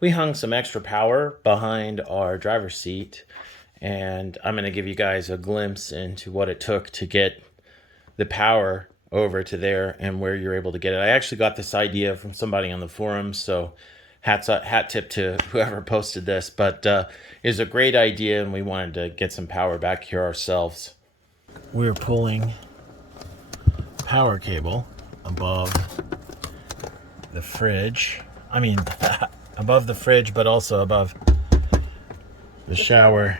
We hung some extra power behind our driver's seat, and I'm going to give you guys a glimpse into what it took to get the power over to there and where you're able to get it. I actually got this idea from somebody on the forums, so hat tip to whoever posted this, but it was a great idea, and we wanted to get some power back here ourselves. We're pulling power cable above the fridge. Above the fridge, but also above the shower.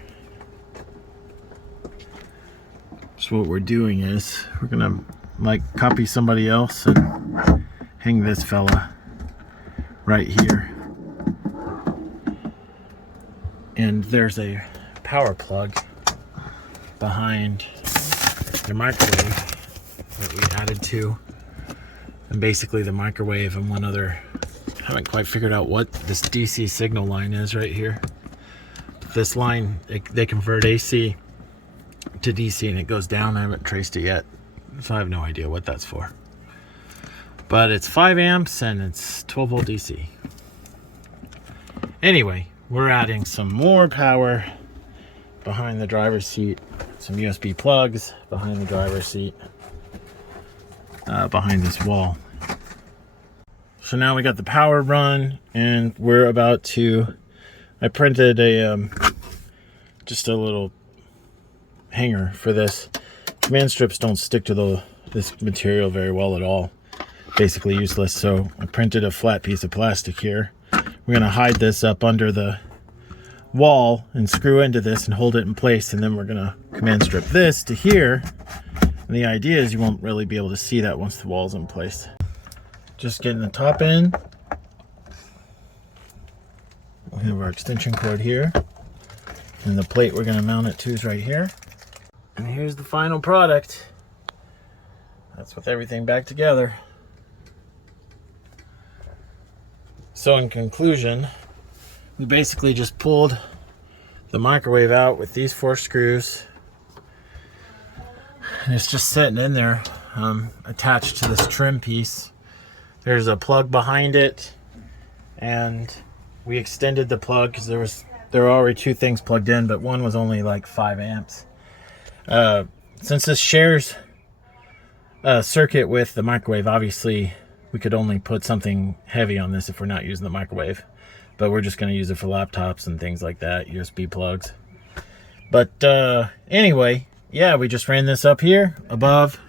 So what we're doing is we're gonna copy somebody else and hang this fella right here. And there's a power plug behind the microwave that we added to. And basically the microwave and one other, I haven't quite figured out what this DC signal line is right here. This line, they convert AC to DC and it goes down. I haven't traced it yet, so I have no idea what that's for. But it's 5 amps and it's 12 volt DC. Anyway, we're adding some more power behind the driver's seat. Some USB plugs behind the driver's seat, behind this wall. So now we got the power run, and we're about to, I printed a just a little hanger for this. Command strips don't stick to this material very well at all. Basically useless. So I printed a flat piece of plastic here. We're gonna hide this up under the wall and screw into this and hold it in place, and then we're gonna command strip this to here. And the idea is you won't really be able to see that once the wall's in place. Just getting the top end. We have our extension cord here, and the plate we're going to mount it to is right here. And here's the final product. That's with everything back together. So in conclusion, we basically just pulled the microwave out with these 4 screws, and it's just sitting in there, attached to this trim piece. There's a plug behind it, and we extended the plug because there were already 2 things plugged in, but one was only like 5 amps. Since this shares a circuit with the microwave, obviously we could only put something heavy on this if we're not using the microwave, but we're just going to use it for laptops and things like that, USB plugs. But anyway, yeah, we just ran this up here above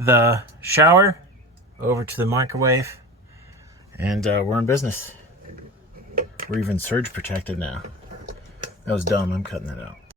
the shower over to the microwave, and we're in business. We're even surge protected now. That was dumb. I'm cutting that out.